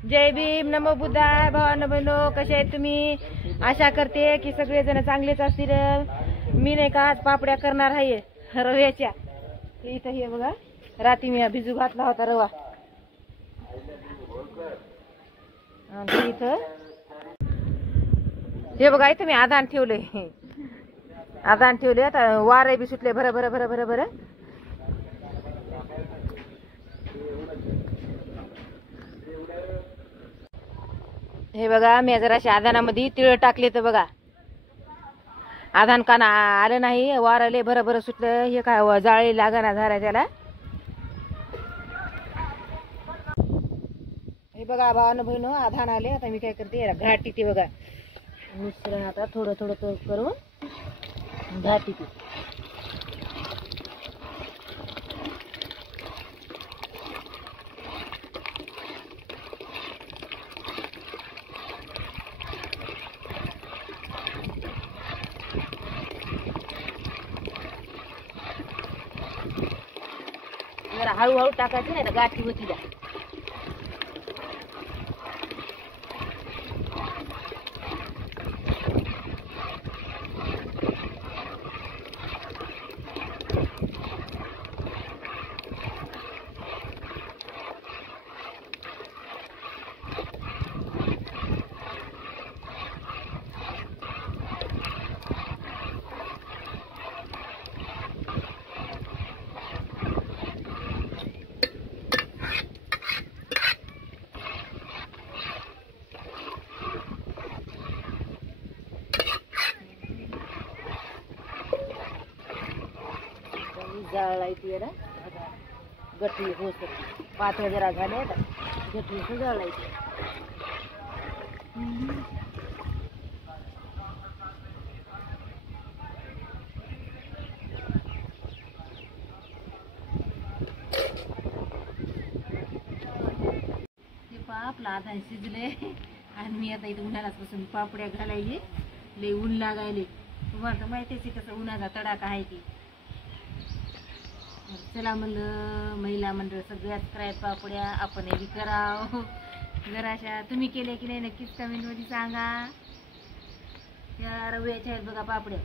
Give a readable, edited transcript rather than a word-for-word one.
जय भीम, नमो बुद्धाय. भावांनो बहिणो, कसे आहेत तुम्ही? आशा करते की सगळेजण चांगलेच असतील. मी नाही का आज पापड्या करणार आहे रव्याच्या. इथं हे बघा, रात्री मी भिजू घातला होता रवा. आणि इथं हे बघा, इथं मी आधान ठेवले. आधान ठेवले. आता वारे बी सुटले भर भर भर भर भर. हे बघा, मी जराशी आधानामध्ये तिळ टाकले तर बघा, आधान काना आलं नाही. वारले भर भर सुटलं. हे काय जाळी लागना झाला त्याला. हे बघा भावानं बहिणो, आधान आले. आता मी काय करते, घाटी ते बघा मिश्रण आता थोडं थोडं करून घाटी ते. जरा हळूहळू टाकायचं, नाही तर गाठी होती द्या. जाळायची ना, गठली होत पातळ जरा झाले. आता गठली जाळायची. हे पहा, आपलं आधार शिजले. आणि मी आता इथे उन्हाळ्यात बसून पापड्या घालायची. लय ऊन लागायले. तुम्हाला तर माहितीच आहे कसं उन्हाचा तडाखा आहे ती. चला म्हणलं, महिला मंडळ सगळ्यात करायत पापड्या, आपण हे करावं जराशा. तुम्ही केले की नाही नक्कीच कमेंट मध्ये सांगा. त्या रव्याच्या आहेत बघा पापड्या.